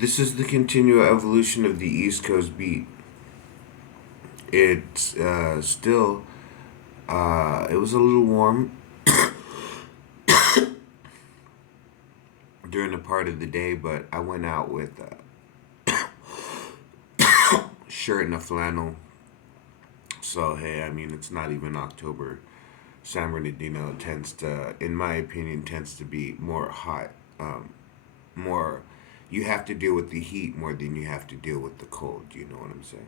This is the continual evolution of the East Coast beat. It's still, it was a little warm during a part of the day, but I went out with a shirt and a flannel. So, hey, I mean, it's not even October. San Bernardino tends to, in my opinion, tends to be more hot. More, you have to deal with the heat more than you have to deal with the cold. You know what I'm saying?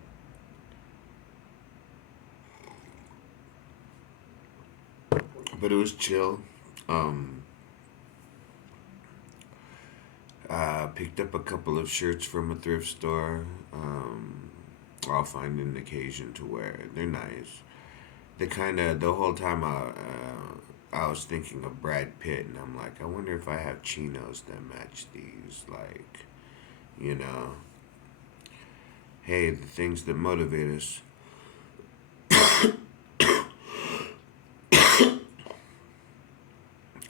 But it was chill. Um, Picked up a couple of shirts from a thrift store. I'll find an occasion to wear. They're nice. They kind of the whole time I was thinking of Brad Pitt, and I'm like, I wonder if I have chinos that match these. Like, you know, hey, the things that motivate us.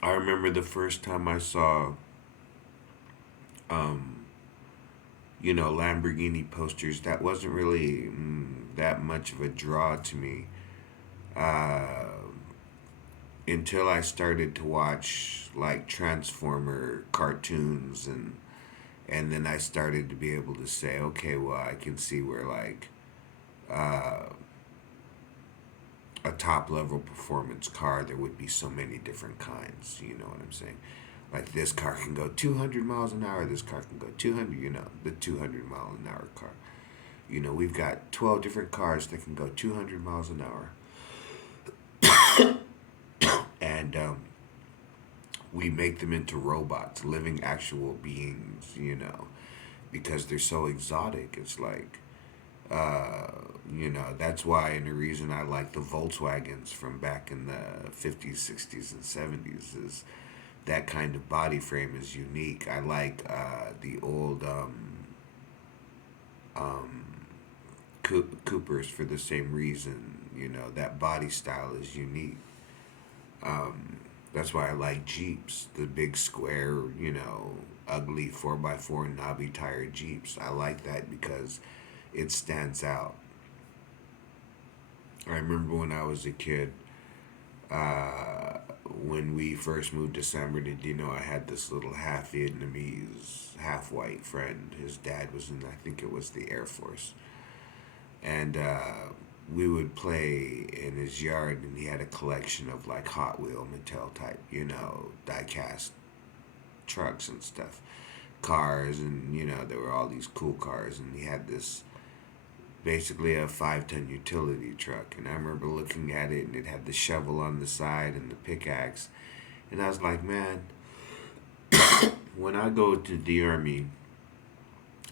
I remember the first time I saw, um, Lamborghini posters. That wasn't really that much of a draw to me. Uh, until I started to watch like Transformer cartoons, and then I started to be able to say, okay, well, I can see where like uh, a top level performance car there would be so many different kinds. You know what I'm saying? Like this car can go 200 miles an hour. This car can go 200. The 200-mile-an-hour car. We've got 12 different cars that can go 200 miles an hour, and we make them into robots, living actual beings, because they're so exotic. It's like, uh, that's why, and the reason I like the Volkswagens from back in the 50s, 60s, and 70s is that kind of body frame is unique. I like the old um, Coopers for the same reason. That body style is unique. Um, that's why I like Jeeps, the big square, ugly 4x4 knobby tire Jeeps. I like that because it stands out. I remember when I was a kid, uh, when we first moved to San Bernardino, I had this little half Vietnamese, half white friend. His dad was in, I think it was the Air Force. And we would play in his yard, and he had a collection of like Hot Wheel, Mattel type, die-cast trucks and stuff, cars, and there were all these cool cars, and he had this basically a 5-ton utility truck, and I remember looking at it, and it had the shovel on the side and the pickaxe, and I was like, man, when I go to the army,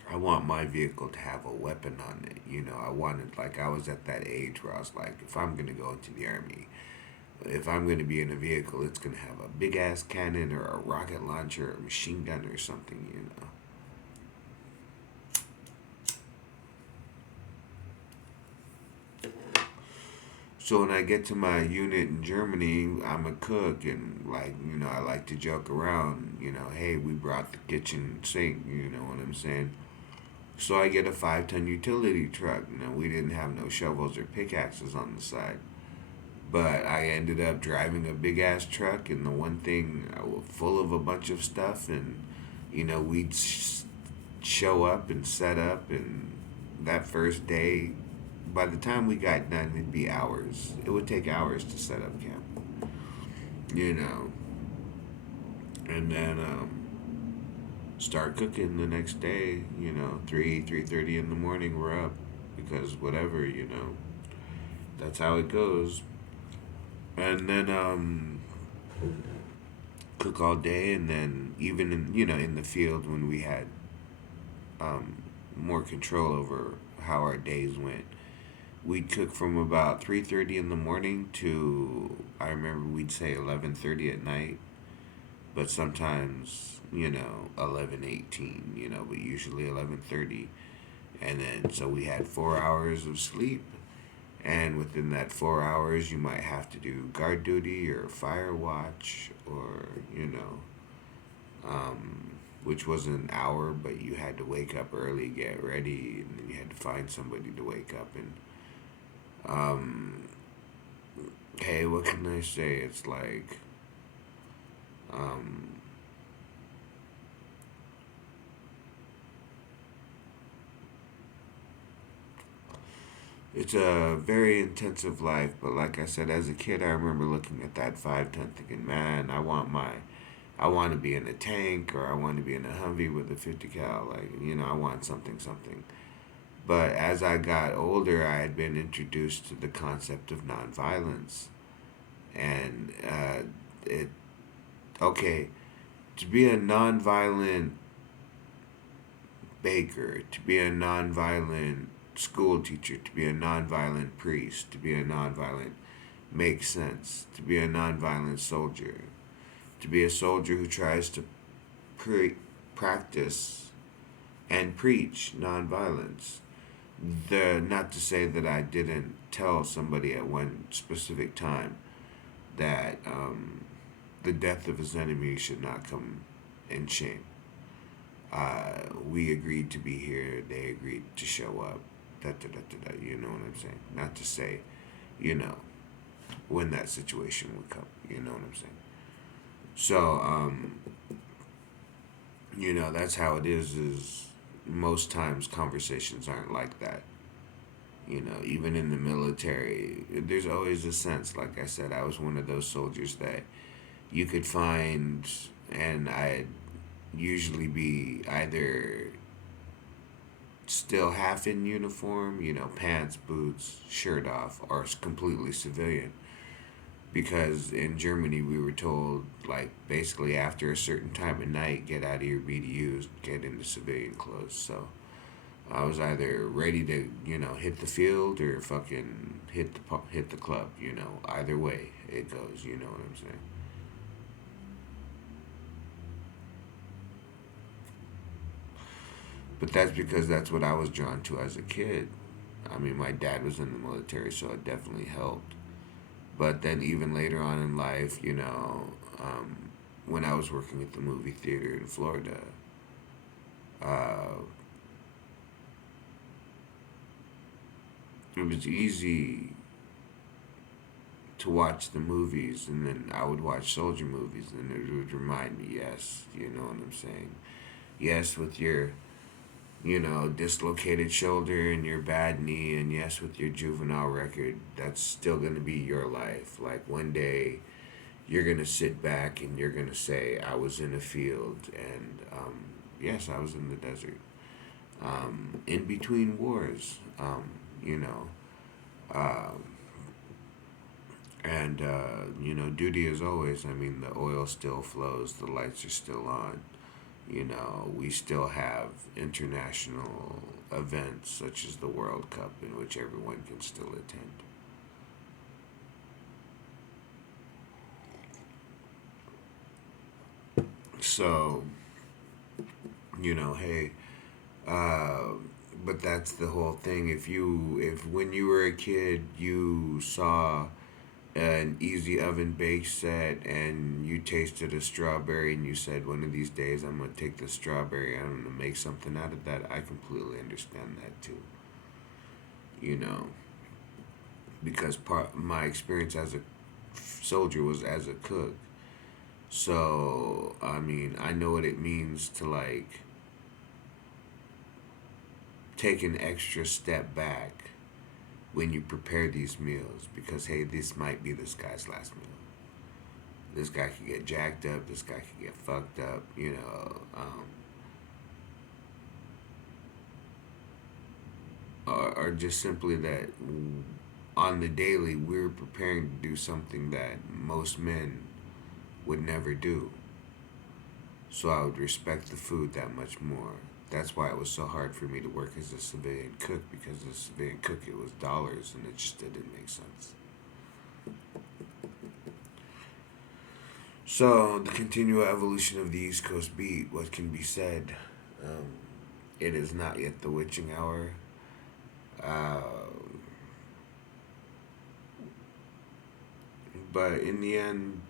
I want my vehicle to have a weapon on it. I wanted, like, I was at that age where I was like, if I'm going to go into the army, if I'm going to be in a vehicle, it's going to have a big ass cannon or a rocket launcher or a machine gun or something. So when I get to my unit in Germany, I'm a cook, and like, I like to joke around, hey, we brought the kitchen sink, you know what I'm saying? So I get a 5-ton utility truck. We didn't have no shovels or pickaxes on the side. But I ended up driving a big ass truck, and the one thing full of a bunch of stuff, and we'd show up and set up, and that first day, by the time we got done, it'd be hours. It would take hours to set up camp, you know, and then start cooking the next day. 3:30 in the morning, we're up because whatever, that's how it goes. And then cook all day, and then even in the field when we had um, more control over how our days went, we'd cook from about 3:30 in the morning to, I remember we'd say 11:30 at night, but sometimes 11:18, but usually 11:30, and then so we had 4 hours of sleep. And within that 4 hours, you might have to do guard duty or fire watch, or um, which was an hour, but you had to wake up early, get ready, and then you had to find somebody to wake up. And hey, what can I say? It's like um, it's a very intensive life. But like I said, as a kid, I remember looking at that 5 ton, thinking, man, I want to be in a tank, or I want to be in a Humvee with a 50 cal. Like, I want something, something. But as I got older, I had been introduced to the concept of nonviolence. And it, okay, to be a nonviolent baker, to be a nonviolent school teacher, to be a nonviolent priest, to be a nonviolent makes sense, to be a nonviolent soldier, to be a soldier who tries to practice and preach nonviolence. Not to say that I didn't tell somebody at one specific time that the death of his enemy should not come in shame. We agreed to be here. They agreed to show up. Da, da, da, da, da, you know what I'm saying? Not to say, you know, when that situation would come. You know what I'm saying? So, that's how it is. Is most times conversations aren't like that. Even in the military, there's always a sense. Like I said, I was one of those soldiers that you could find, and I'd usually be either still half in uniform, pants, boots, shirt off, or completely civilian. Because in Germany, we were told, like, basically after a certain time of night, get out of your BDUs, get into civilian clothes. So I was either ready to, hit the field or fucking hit the club. Either way it goes. You know what I'm saying? But that's because that's what I was drawn to as a kid. I mean, my dad was in the military, so it definitely helped. But then even later on in life, um, when I was working at the movie theater in Florida, uh, it was easy to watch the movies, and then I would watch soldier movies, and it would remind me, yes, you know what I'm saying? Yes, with your, dislocated shoulder and your bad knee, and yes, with your juvenile record, that's still going to be your life. Like, one day, you're going to sit back and you're going to say, I was in a field, and yes, I was in the desert. In between wars, you know. Um, and, duty as always. I mean, the oil still flows, the lights are still on. We still have international events such as the World Cup in which everyone can still attend. So, hey, uh, but that's the whole thing. If when you were a kid, you saw an easy oven bake set and you tasted a strawberry and you said, one of these days I'm going to take the strawberry and I'm going to make something out of that, I completely understand that too. You know, because part my experience as a soldier was as a cook. So, I mean, I know what it means to, like, take an extra step back when you prepare these meals because, hey, this might be this guy's last meal. This guy could get jacked up. This guy could get fucked up. Or just simply that on the daily we're preparing to do something that most men would never do. So I would respect the food that much more. That's why it was so hard for me to work as a civilian cook because as a civilian cook it was dollars and it just didn't make sense. So the continual evolution of the East Coast beat, what can be said? Um, it is not yet the witching hour. Uh, but in the end,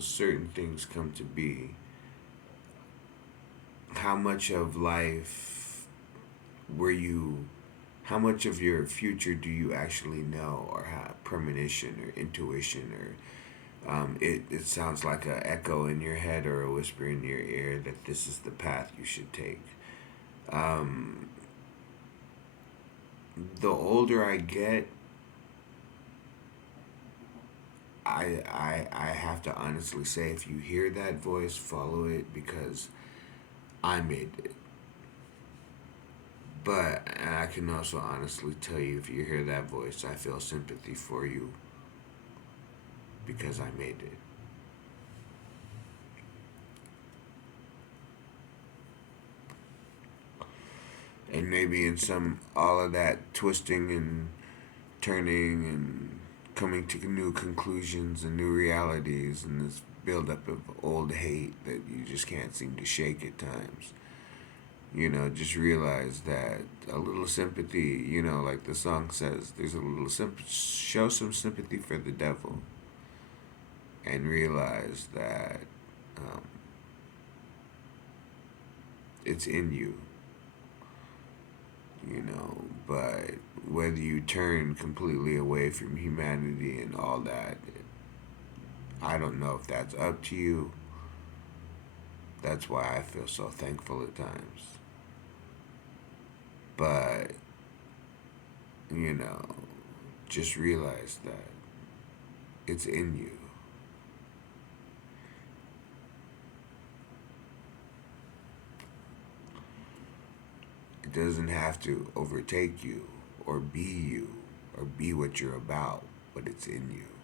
certain things come to be. how much of life were you, how much of your future do you actually know or have premonition or intuition or it sounds like a echo in your head or a whisper in your ear that this is the path you should take. Um, the older I get, I have to honestly say if you hear that voice, follow it because I made it. But I can also honestly tell you if you hear that voice, I feel sympathy for you because I made it. And maybe in some, all of that twisting and turning and coming to new conclusions and new realities and this buildup of old hate that you just can't seem to shake at times. Just realize that a little sympathy, like the song says, there's a little show some sympathy for the devil and realize that um, it's in you, but whether you turn completely away from humanity and all that, I don't know if that's up to you. That's why I feel so thankful at times. But, you know, just realize that it's in you. It doesn't have to overtake you or be what you're about, but it's in you.